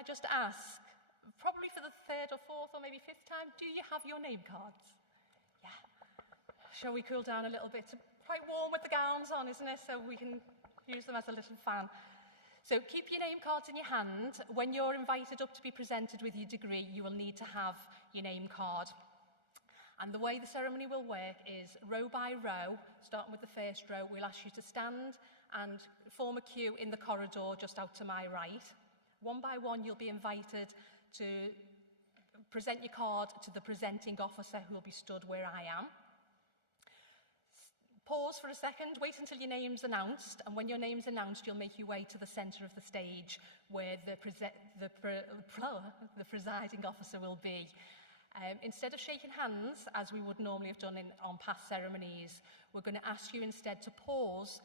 I just ask, probably for the third or fourth or maybe fifth time, do you have your name cards? Yeah. Shall we cool down a little bit? It's quite warm with the gowns on, isn't it? So we can use them as a little fan. So keep your name cards in your hand. When you're invited up to be presented with your degree, you will need to have your name card. And the way the ceremony will work is row by row, starting with the first row, we'll ask you to stand and form a queue in the corridor just out to my right. One by one, you'll be invited to present your card to the presenting officer who will be stood where I am. Pause for a second, wait until your name's announced, and when your name's announced, you'll make your way to the centre of the stage where the presiding officer will be. Instead of shaking hands, as we would normally have done on past ceremonies, we're going to ask you instead to pause,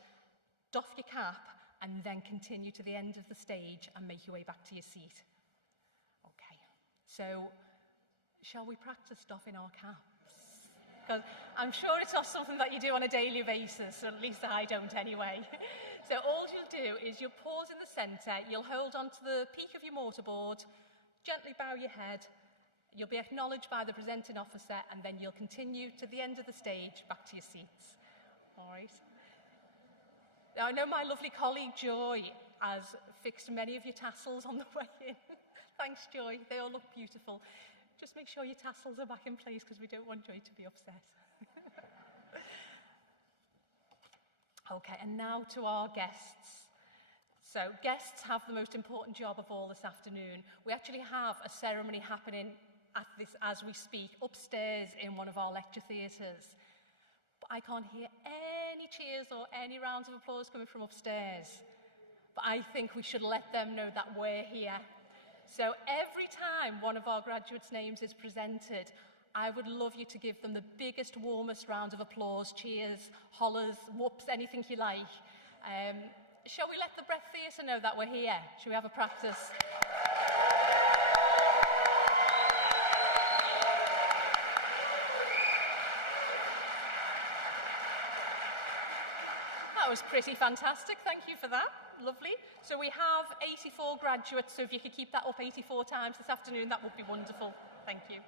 doff your cap, and then continue to the end of the stage and make your way back to your seat. Okay, so shall we practice doffing our caps? Because I'm sure it's not something that you do on a daily basis, or at least I don't anyway. So all you'll do is you'll pause in the centre, you'll hold on to the peak of your mortarboard, gently bow your head, you'll be acknowledged by the presenting officer, and then you'll continue to the end of the stage, back to your seats. All right. Now, I know my lovely colleague, Joy, has fixed many of your tassels on the way in. Thanks, Joy. They all look beautiful. Just make sure your tassels are back in place, because we don't want Joy to be upset. Okay, and now to our guests. So, guests have the most important job of all this afternoon. We actually have a ceremony happening as we speak, upstairs in one of our lecture theatres. But I can't hear any cheers or any rounds of applause coming from upstairs. But I think we should let them know that we're here. So every time one of our graduates' names is presented, I would love you to give them the biggest, warmest round of applause, cheers, hollers, whoops, anything you like. Shall we let the Breath Theatre know that we're here? Shall we have a practice? That was pretty fantastic. Thank you for that. Lovely. So we have 84 graduates, so if you could keep that up 84 times this afternoon, that would be wonderful. Thank you.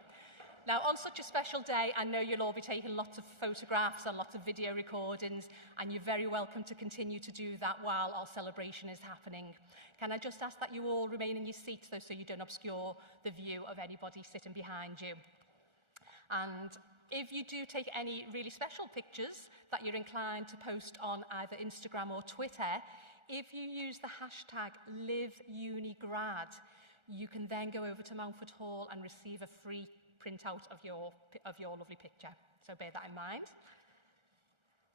Now, on such a special day, I know you'll all be taking lots of photographs and lots of video recordings, and you're very welcome to continue to do that while our celebration is happening. Can I just ask that you all remain in your seats, though, so you don't obscure the view of anybody sitting behind you? And if you do take any really special pictures that you're inclined to post on either Instagram or Twitter, if you use the hashtag LiveUniGrad, you can then go over to Mountford Hall and receive a free printout of your lovely picture. So bear that in mind.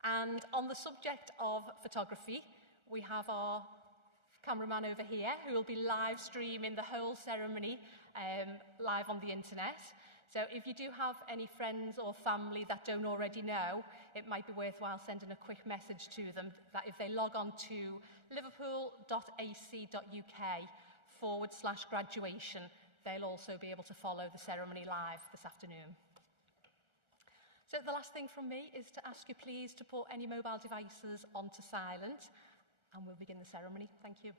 And on the subject of photography, we have our cameraman over here who will be live streaming the whole ceremony live on the internet. So if you do have any friends or family that don't already know, it might be worthwhile sending a quick message to them that if they log on to liverpool.ac.uk/graduation, they'll also be able to follow the ceremony live this afternoon. So the last thing from me is to ask you please to put any mobile devices onto silent, and we'll begin the ceremony. Thank you.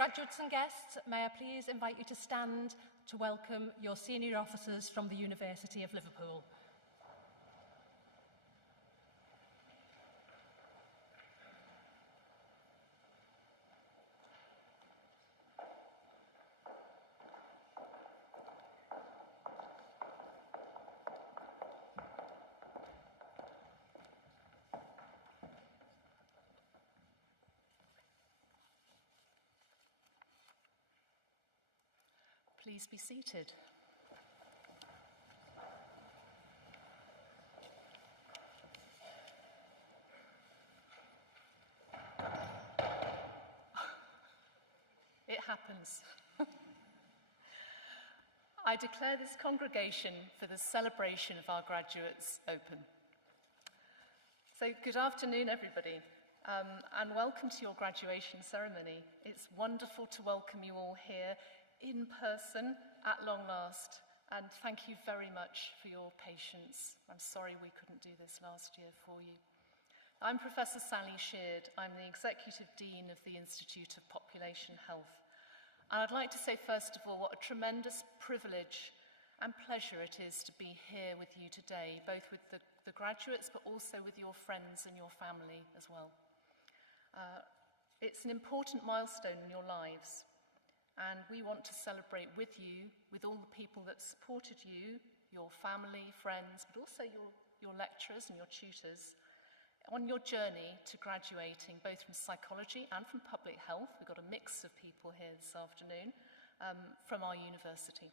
Graduates and guests, may I please invite you to stand to welcome your senior officers from the University of Liverpool. Please be seated. It happens. I declare this congregation for the celebration of our graduates open. So good afternoon, everybody, and welcome to your graduation ceremony. It's wonderful to welcome you all here in person at long last, and thank you very much for your patience. I'm sorry we couldn't do this last year for you. I'm Professor Sally Sheard. I'm the Executive Dean of the Institute of Population Health. And I'd like to say, first of all, what a tremendous privilege and pleasure it is to be here with you today, both with the graduates, but also with your friends and your family as well. It's an important milestone in your lives, and we want to celebrate with you, with all the people that supported you, your family, friends, but also your lecturers and your tutors, on your journey to graduating, both from psychology and from public health. We've got a mix of people here this afternoon from our university.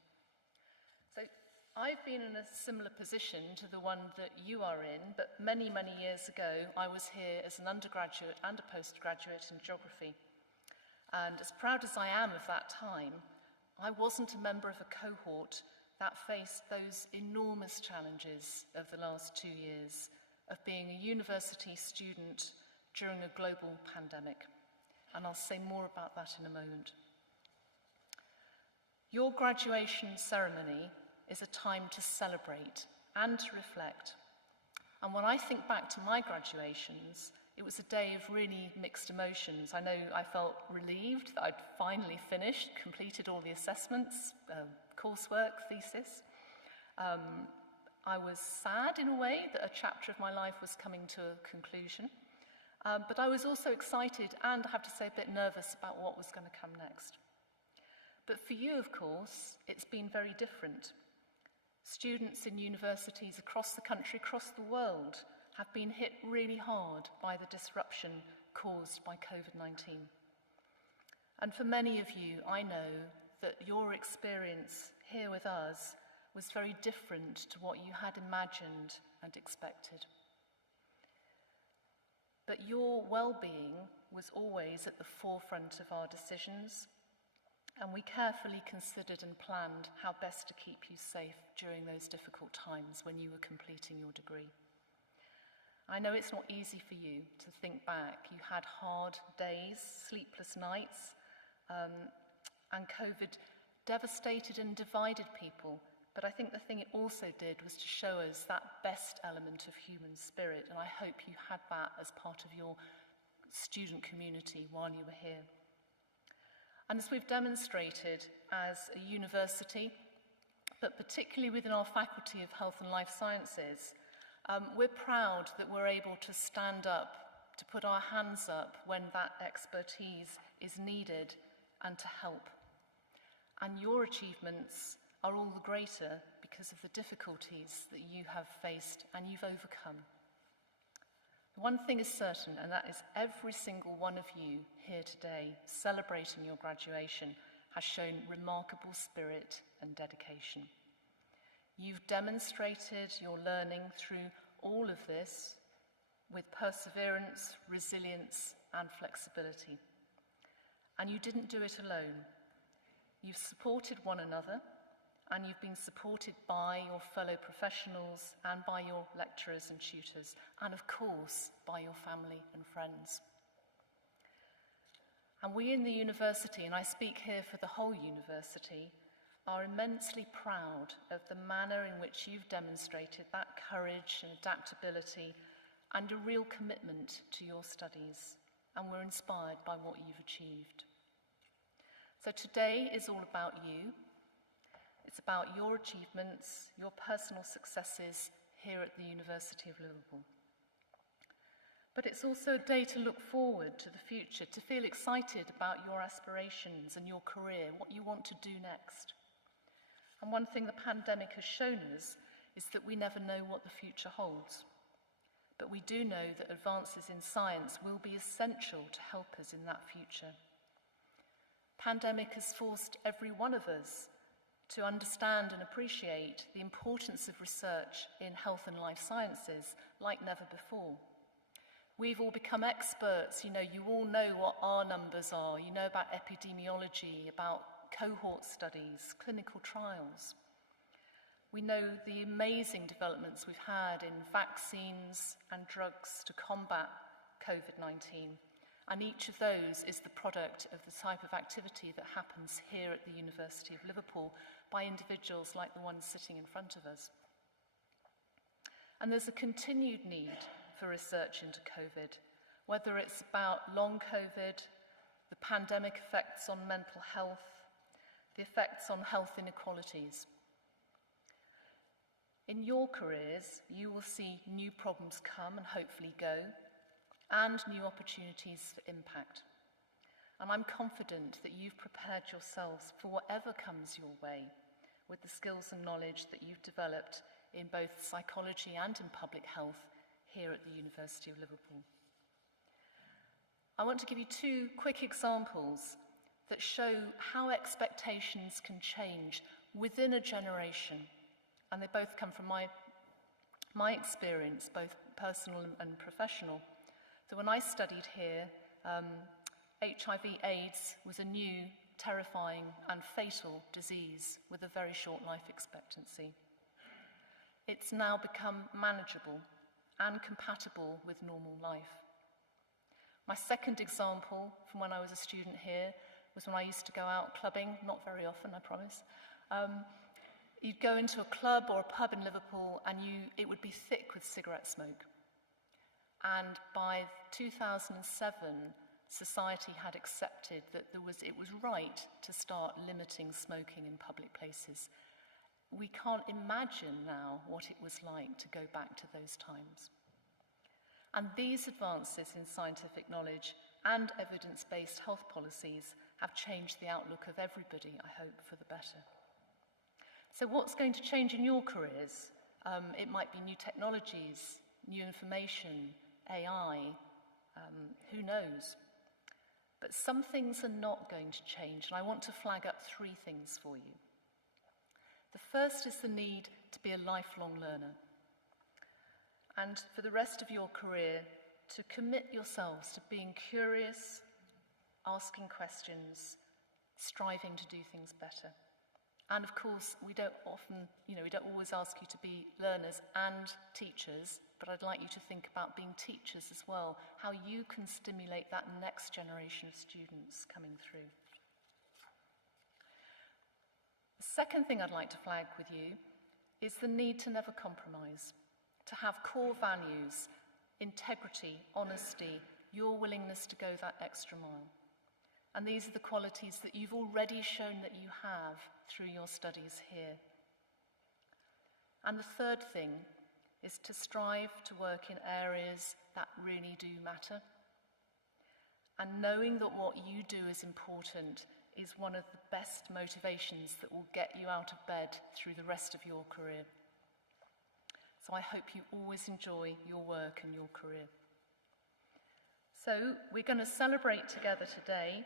So I've been in a similar position to the one that you are in, but many, many years ago, I was here as an undergraduate and a postgraduate in geography. And as proud as I am of that time, I wasn't a member of a cohort that faced those enormous challenges of the last 2 years of being a university student during a global pandemic. And I'll say more about that in a moment. Your graduation ceremony is a time to celebrate and to reflect. And when I think back to my graduations, it was a day of really mixed emotions. I know I felt relieved that I'd finally finished, completed all the assessments, coursework, thesis. I was sad in a way that a chapter of my life was coming to a conclusion. But I was also excited and, I have to say, a bit nervous about what was going to come next. But for you, of course, it's been very different. Students in universities across the country, across the world, have been hit really hard by the disruption caused by COVID-19. And for many of you, I know that your experience here with us was very different to what you had imagined and expected. But your well-being was always at the forefront of our decisions, and we carefully considered and planned how best to keep you safe during those difficult times when you were completing your degree. I know it's not easy for you to think back. You had hard days, sleepless nights, and COVID devastated and divided people. But I think the thing it also did was to show us that best element of human spirit, and I hope you had that as part of your student community while you were here. And as we've demonstrated as a university, but particularly within our Faculty of Health and Life Sciences, we're proud that we're able to stand up, to put our hands up when that expertise is needed, and to help. And your achievements are all the greater because of the difficulties that you have faced and you've overcome. One thing is certain, and that is every single one of you here today celebrating your graduation has shown remarkable spirit and dedication. You've demonstrated your learning through all of this with perseverance, resilience, and flexibility. And you didn't do it alone. You've supported one another, and you've been supported by your fellow professionals and by your lecturers and tutors, and of course, by your family and friends. And we in the university, and I speak here for the whole university, are immensely proud of the manner in which you've demonstrated that courage and adaptability and a real commitment to your studies, and we're inspired by what you've achieved. So today is all about you. It's about your achievements, your personal successes here at the University of Liverpool. But it's also a day to look forward to the future, to feel excited about your aspirations and your career, what you want to do next. And one thing the pandemic has shown us is that we never know what the future holds. But we do know that advances in science will be essential to help us in that future. Pandemic has forced every one of us to understand and appreciate the importance of research in health and life sciences like never before. We've all become experts, you all know what R numbers are, you know about epidemiology, about cohort studies, clinical trials. We know the amazing developments we've had in vaccines and drugs to combat COVID-19, and each of those is the product of the type of activity that happens here at the University of Liverpool by individuals like the ones sitting in front of us. And there's a continued need for research into COVID, whether it's about long COVID, the pandemic effects on mental health, the effects on health inequalities. In your careers, you will see new problems come and hopefully go, and new opportunities for impact. And I'm confident that you've prepared yourselves for whatever comes your way with the skills and knowledge that you've developed in both psychology and in public health here at the University of Liverpool. I want to give you two quick examples that show how expectations can change within a generation. And they both come from my experience, both personal and professional. So when I studied here, HIV/AIDS was a new, terrifying and fatal disease with a very short life expectancy. It's now become manageable and compatible with normal life. My second example from when I was a student here was when I used to go out clubbing, not very often, I promise. You'd go into a club or a pub in Liverpool and it would be thick with cigarette smoke. And by 2007, society had accepted that it was right to start limiting smoking in public places. We can't imagine now what it was like to go back to those times. And these advances in scientific knowledge and evidence-based health policies have changed the outlook of everybody, I hope, for the better. So what's going to change in your careers? It might be new technologies, new information, AI, who knows? But some things are not going to change, and I want to flag up three things for you. The first is the need to be a lifelong learner. And for the rest of your career, to commit yourselves to being curious, asking questions, striving to do things better. And of course, we don't always ask you to be learners and teachers, but I'd like you to think about being teachers as well, how you can stimulate that next generation of students coming through. The second thing I'd like to flag with you is the need to never compromise, to have core values, integrity, honesty, your willingness to go that extra mile. And these are the qualities that you've already shown that you have through your studies here. And the third thing is to strive to work in areas that really do matter. And knowing that what you do is important is one of the best motivations that will get you out of bed through the rest of your career. So I hope you always enjoy your work and your career. So we're going to celebrate together today.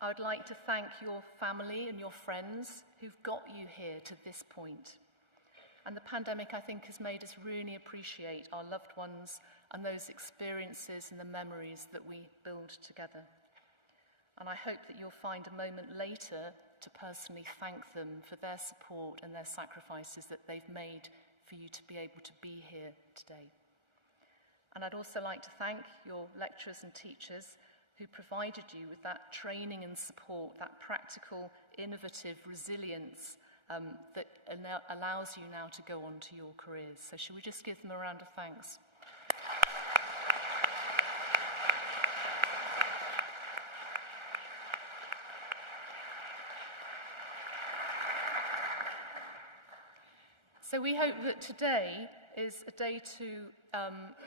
I would like to thank your family and your friends who've got you here to this point. And the pandemic, I think, has made us really appreciate our loved ones and those experiences and the memories that we build together. And I hope that you'll find a moment later to personally thank them for their support and their sacrifices that they've made for you to be able to be here today. And I'd also like to thank your lecturers and teachers who provided you with that training and support, that practical, innovative resilience that allows you now to go on to your careers. So should we just give them a round of thanks? So we hope that today is a day to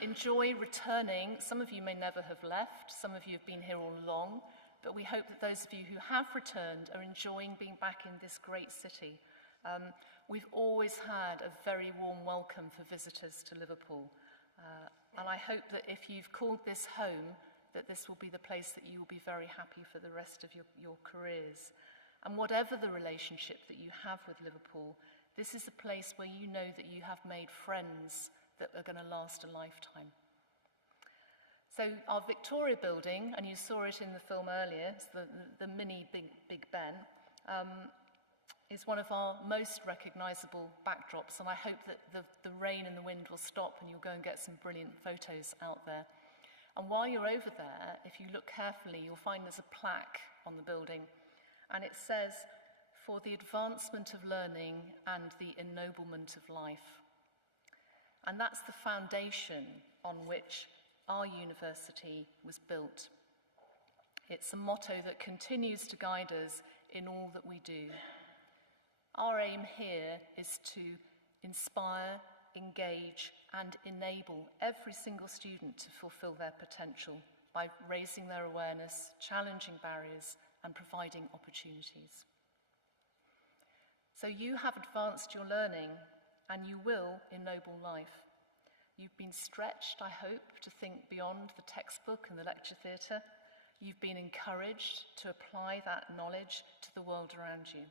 enjoy returning. Some of you may never have left, some of you have been here all along, but we hope that those of you who have returned are enjoying being back in this great city. We've always had a very warm welcome for visitors to Liverpool, and I hope that if you've called this home, that this will be the place that you will be very happy for the rest of your careers. And whatever the relationship that you have with Liverpool, this is a place where you know that you have made friends that are going to last a lifetime. So our Victoria building, and you saw it in the film earlier, it's the mini Big Ben, is one of our most recognisable backdrops, and I hope that the rain and the wind will stop and you'll go and get some brilliant photos out there. And while you're over there, if you look carefully, you'll find there's a plaque on the building, and it says, "For the advancement of learning and the ennoblement of life." And that's the foundation on which our university was built. It's a motto that continues to guide us in all that we do. Our aim here is to inspire, engage, and enable every single student to fulfill their potential by raising their awareness, challenging barriers, and providing opportunities. So you have advanced your learning, and you will ennoble life. You've been stretched, I hope, to think beyond the textbook and the lecture theatre. You've been encouraged to apply that knowledge to the world around you.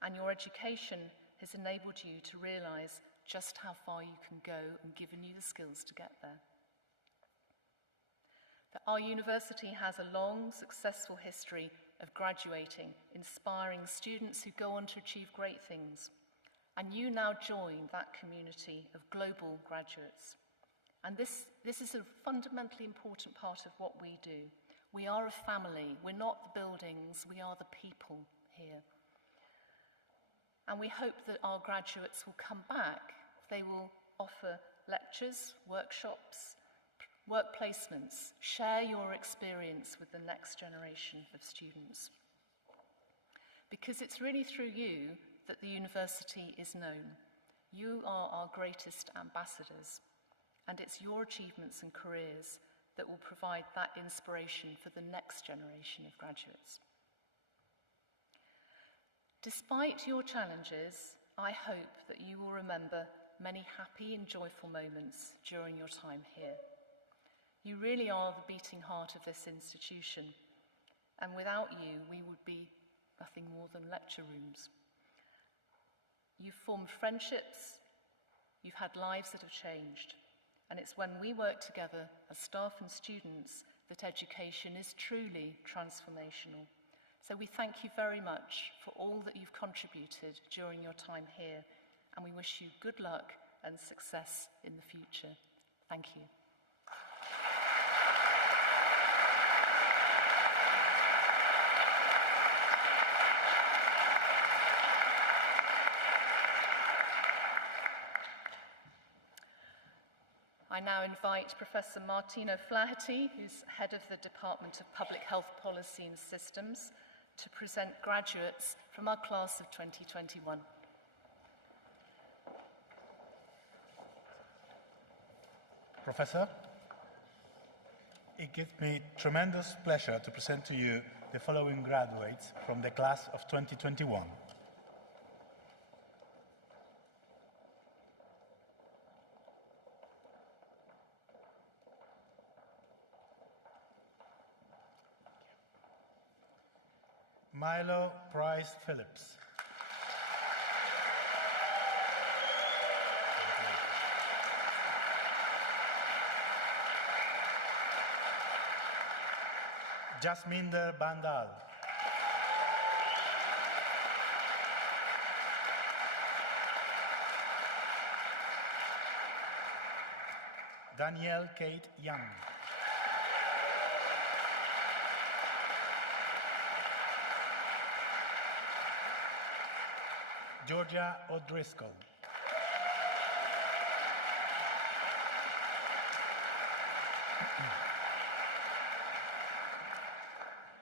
And your education has enabled you to realise just how far you can go and given you the skills to get there. That our university has a long, successful history of graduating, inspiring students who go on to achieve great things. And you now join that community of global graduates. And this is a fundamentally important part of what we do. We are a family. We're not the buildings, we are the people here. And we hope that our graduates will come back. They will offer lectures, workshops, work placements, share your experience with the next generation of students. Because it's really through you that the university is known. You are our greatest ambassadors, and it's your achievements and careers that will provide that inspiration for the next generation of graduates. Despite your challenges, I hope that you will remember many happy and joyful moments during your time here. You really are the beating heart of this institution, and without you, we would be nothing more than lecture rooms. You've formed friendships, you've had lives that have changed, and it's when we work together as staff and students that education is truly transformational. So we thank you very much for all that you've contributed during your time here, and we wish you good luck and success in the future. Thank you. I now invite Professor Martino Flaherty, who's head of the Department of Public Health Policy and Systems, to present graduates from our class of 2021. Professor, it gives me tremendous pleasure to present to you the following graduates from the class of 2021. Milo Price Phillips. Jasminder Bandal. Danielle Kate Young. Georgia O'Driscoll.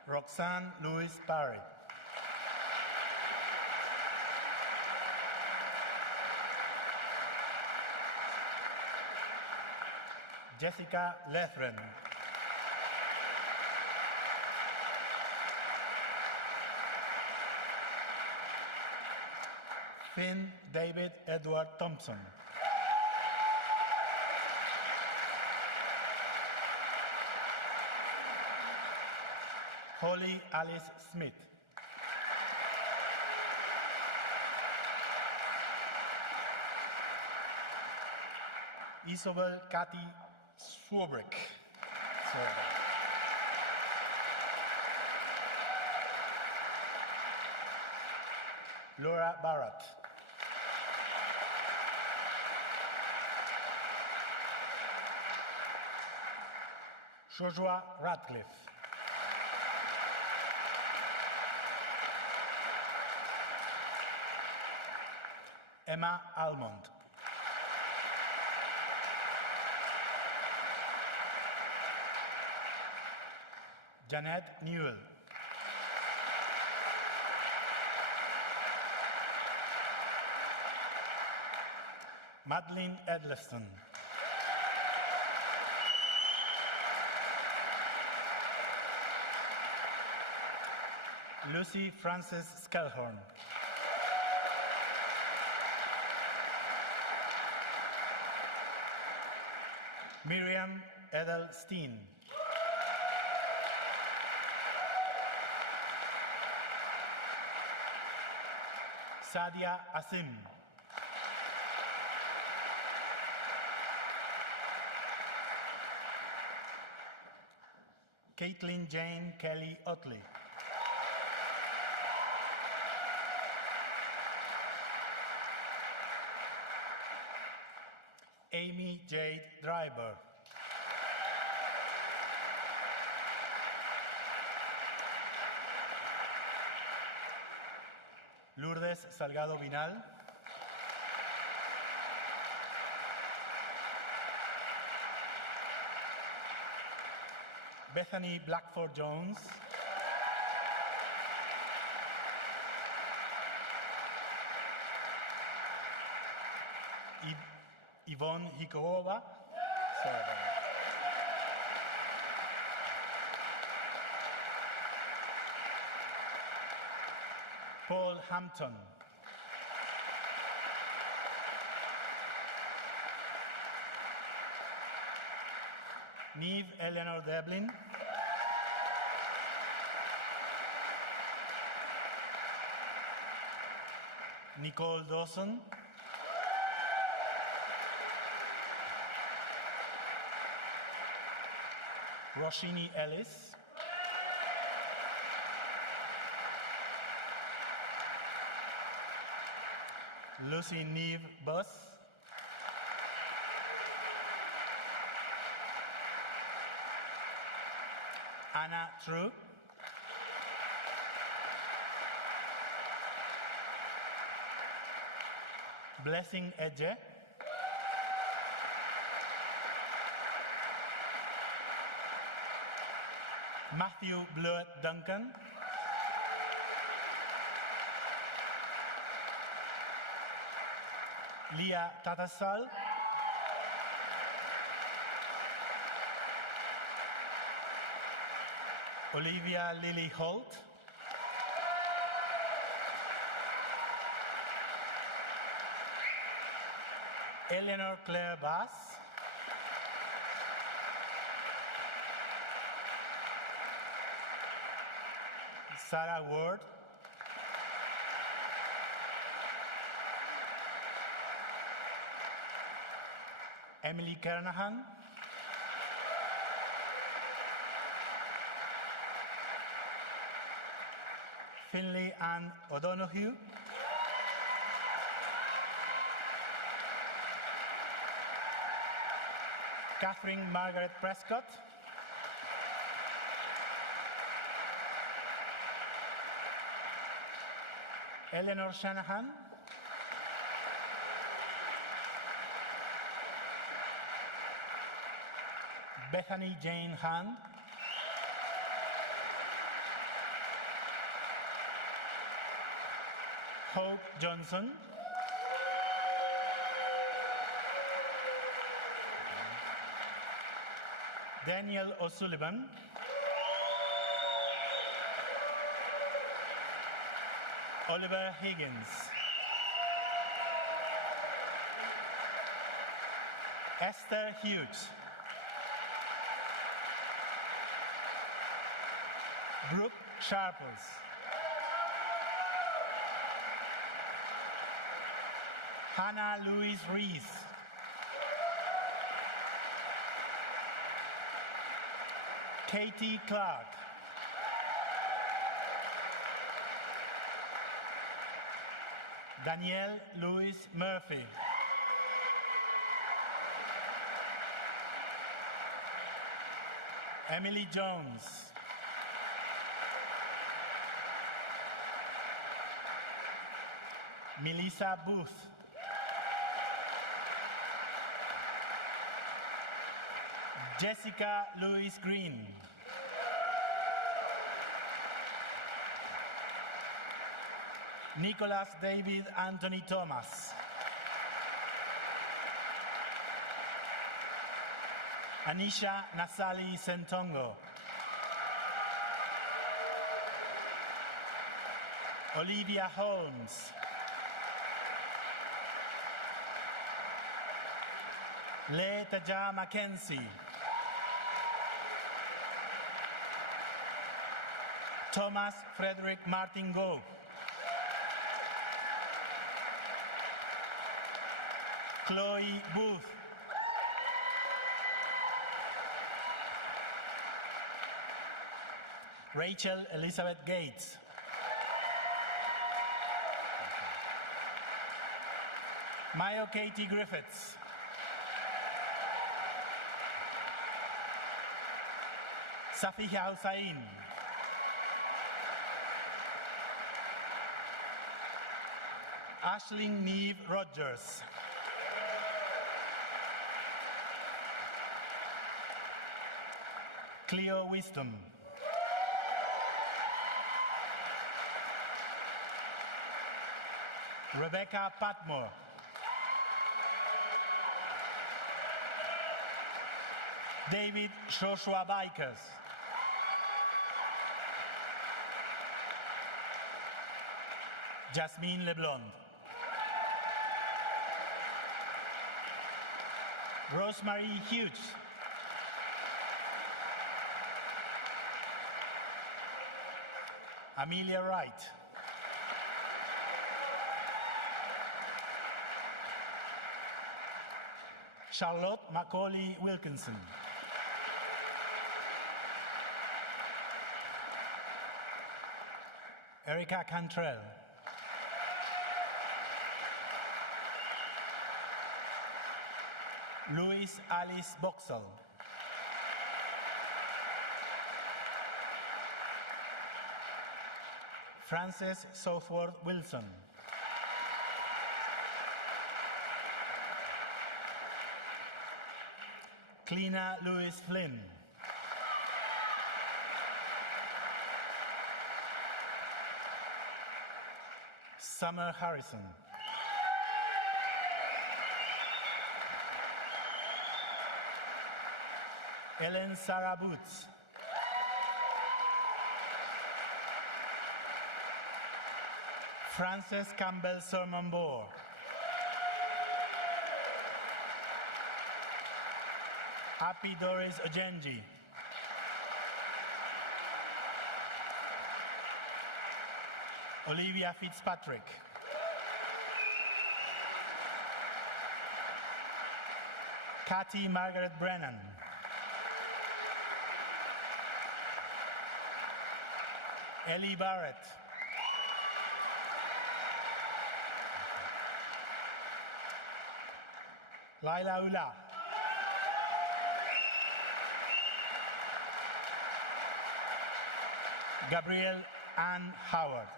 Roxanne Louise Parry. Jessica Lethren. Finn David Edward Thompson. Holly Alice Smith. Isobel Cathy Swarbrick. Laura Barrett. Joshua Radcliffe. Emma Almond. Janet Newell. Madeline Edleston. Lucy Frances Skelhorn. Miriam Edelstein. Sadia Asim. Caitlin Jane Kelly Otley. Amy Jade Driver. Lourdes Salgado Vinal. Bethany Blackford Jones. Yvonne Hikova. Paul Hampton. Neve Eleanor Devlin. Nicole Dawson. Roshini Ellis. Lucy Neve Buss. Anna True. Blessing Edge. Matthew Blewett Duncan. Leah Tatasal. Olivia Lily Holt. Eleanor Claire Bass. Sarah Ward. Emily Kernahan. Finley Ann O'Donoghue. Catherine Margaret Prescott. Eleanor Shanahan. Bethany Jane Hand. Hope Johnson. Daniel O'Sullivan, Oliver Higgins, Esther Hughes, Brooke Sharples, Hannah Louise Rees, Katie Clark, Danielle Louise Murphy, Emily Jones, Melissa Booth, Jessica Louise Green, Nicholas David Anthony Thomas, Anisha Nasali Sentongo, Olivia Holmes, Le Taja Mackenzie, Thomas Frederick Martin Go, Chloe Booth, Rachel Elizabeth Gates, Mayo Katie Griffiths, Safiya Hussain, Ashling Neve Rogers, Cleo Wisdom, Rebecca Patmore, David Joshua Bikers, Jasmine LeBlond, Rosemary Hughes, Amelia Wright, Charlotte Macaulay Wilkinson, Erica Cantrell, Louise Alice Boxall, Frances Southworth Wilson, Clina Lewis Flynn, Summer Harrison, Ellen Sarah Boots, Frances Campbell Sermon Bohr, Happy Doris Ojenji, Olivia Fitzpatrick, Kathy Margaret Brennan, Ellie Barrett, Laila Ula, Gabrielle Ann Howard,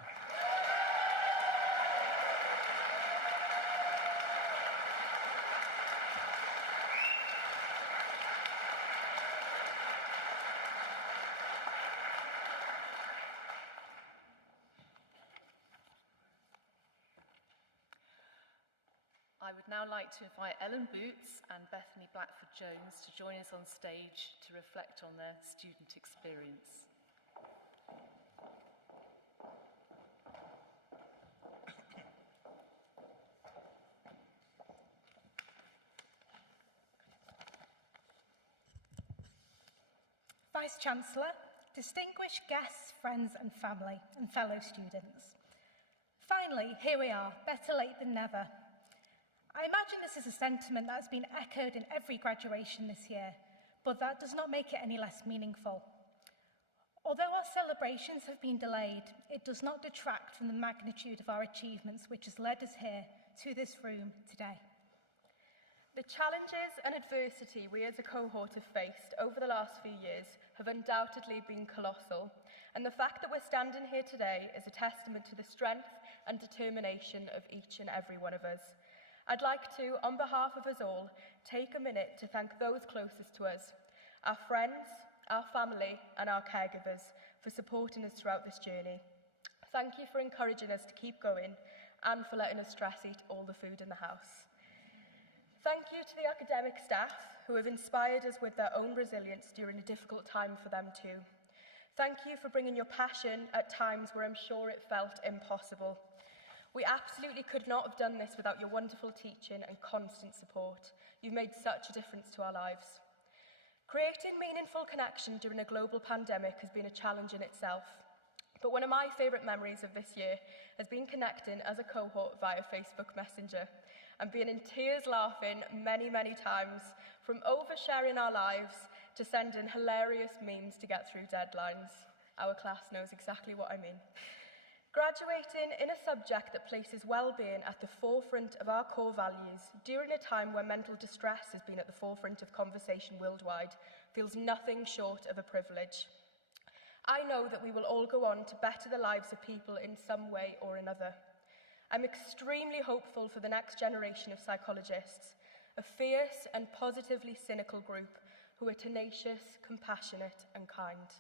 I would now like to invite Ellen Boots and Bethany Blackford-Jones to join us on stage to reflect on their student experience. Vice-Chancellor, distinguished guests, friends and family, and fellow students. Finally, here we are, better late than never. I imagine this is a sentiment that has been echoed in every graduation this year, but that does not make it any less meaningful. Although our celebrations have been delayed, it does not detract from the magnitude of our achievements which has led us here to this room today. The challenges and adversity we as a cohort have faced over the last few years have undoubtedly been colossal, and the fact that we're standing here today is a testament to the strength and determination of each and every one of us. I'd like to, on behalf of us all, take a minute to thank those closest to us, our friends, our family and our caregivers for supporting us throughout this journey. Thank you for encouraging us to keep going and for letting us stress eat all the food in the house. Thank you to the academic staff who have inspired us with their own resilience during a difficult time for them too. Thank you for bringing your passion at times where I'm sure it felt impossible. We absolutely could not have done this without your wonderful teaching and constant support. You've made such a difference to our lives. Creating meaningful connection during a global pandemic has been a challenge in itself. But one of my favourite memories of this year has been connecting as a cohort via Facebook Messenger and being in tears laughing many, many times, from oversharing our lives to sending hilarious memes to get through deadlines. Our class knows exactly what I mean. Graduating in a subject that places well-being at the forefront of our core values during a time where mental distress has been at the forefront of conversation worldwide feels nothing short of a privilege. I know that we will all go on to better the lives of people in some way or another. I'm extremely hopeful for the next generation of psychologists, a fierce and positively cynical group who are tenacious, compassionate and kind.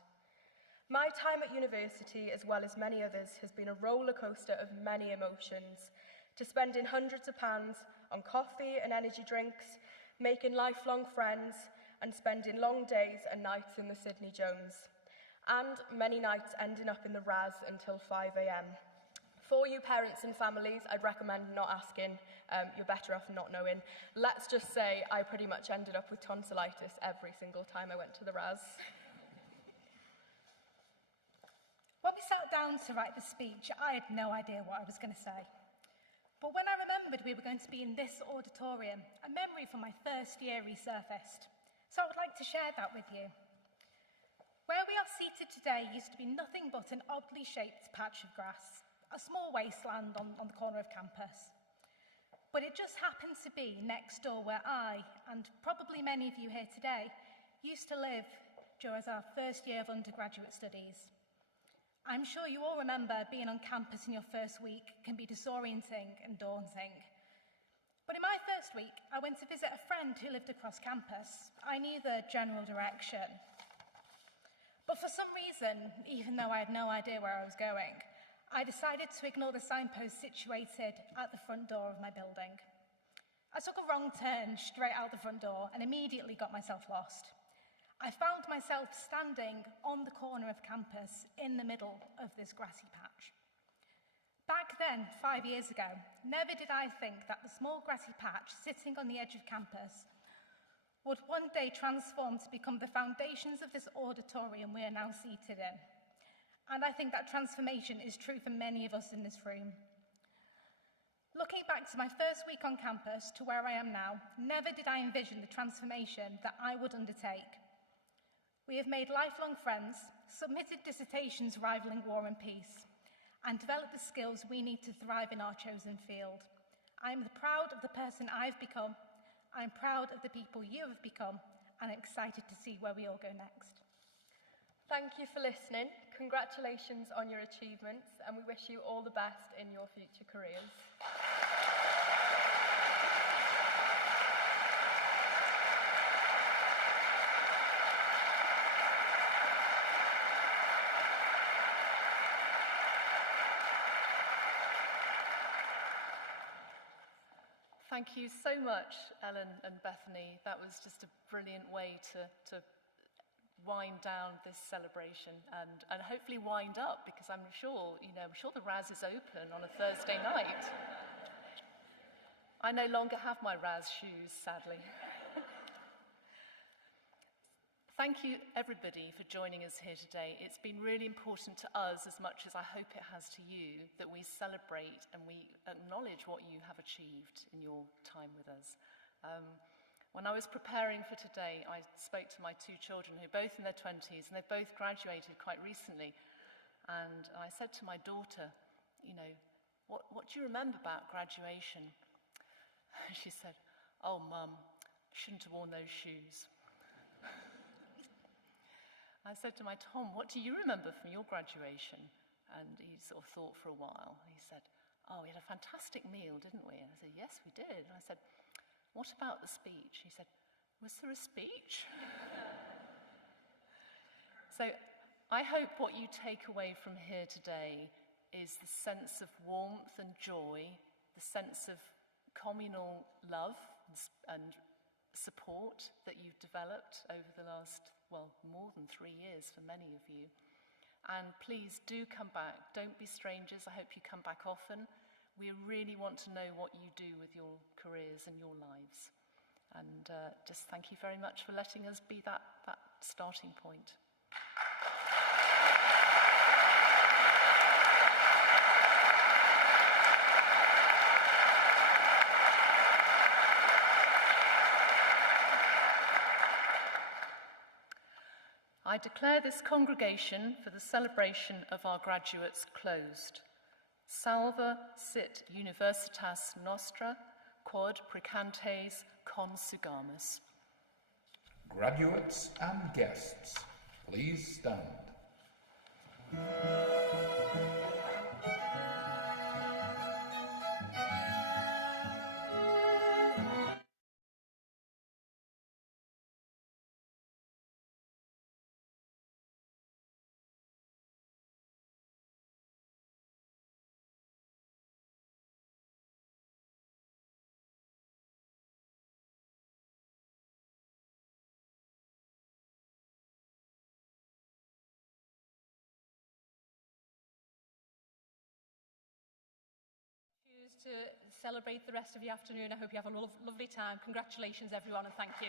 My time at university, as well as many others, has been a roller coaster of many emotions, to spending hundreds of pounds on coffee and energy drinks, making lifelong friends and spending long days and nights in the Sydney Jones, and many nights ending up in the RAS until 5 a.m. For you parents and families, I'd recommend not asking. You're better off not knowing. Let's just say I pretty much ended up with tonsillitis every single time I went to the RAS. When we sat down to write the speech, I had no idea what I was going to say. But when I remembered we were going to be in this auditorium, a memory from my first year resurfaced. So I would like to share that with you. Where we are seated today used to be nothing but an oddly shaped patch of grass, a small wasteland on the corner of campus. But it just happened to be next door where I, and probably many of you here today, used to live during our first year of undergraduate studies. I'm sure you all remember being on campus in your first week can be disorienting and daunting. But in my first week, I went to visit a friend who lived across campus. I knew the general direction. But for some reason, even though I had no idea where I was going, I decided to ignore the signpost situated at the front door of my building. I took a wrong turn straight out the front door and immediately got myself lost. I found myself standing on the corner of campus in the middle of this grassy patch. Back then, 5 years ago, never did I think that the small grassy patch sitting on the edge of campus would one day transform to become the foundations of this auditorium we are now seated in. And I think that transformation is true for many of us in this room. Looking back to my first week on campus to where I am now, never did I envision the transformation that I would undertake. We have made lifelong friends, submitted dissertations rivaling War and Peace, and developed the skills we need to thrive in our chosen field. I am proud of the person I've become, I am proud of the people you have become, and excited to see where we all go next. Thank you for listening. Congratulations on your achievements, and we wish you all the best in your future careers. Thank you so much, Ellen and Bethany. That was just a brilliant way to wind down this celebration and hopefully wind up, because I'm sure the Raz is open on a Thursday night. I no longer have my Raz shoes, sadly. Thank you, everybody, for joining us here today. It's been really important to us, as much as I hope it has to you, that we celebrate and we acknowledge what you have achieved in your time with us. When I was preparing for today, I spoke to my two children, who are both in their 20s, and they've both graduated quite recently. And I said to my daughter, what do you remember about graduation? She said, "Oh, Mum, you shouldn't have worn those shoes." I said to my Tom, "What do you remember from your graduation?" And he sort of thought for a while. He said, "Oh, we had a fantastic meal, didn't we?" And I said, "Yes, we did." And I said, "What about the speech?" He said, "Was there a speech?" So I hope what you take away from here today is the sense of warmth and joy, the sense of communal love and support that you've developed over the last, more than 3 years for many of you. And please do come back. Don't be strangers. I hope you come back often. We really want to know what you do with your careers and your lives. And just thank you very much for letting us be that starting point. I declare this congregation for the celebration of our graduates closed. Salve sit universitas nostra, quod precantes consugamus. Graduates and guests, please stand. To celebrate the rest of the afternoon. I hope you have a lovely time. Congratulations, everyone, and thank you.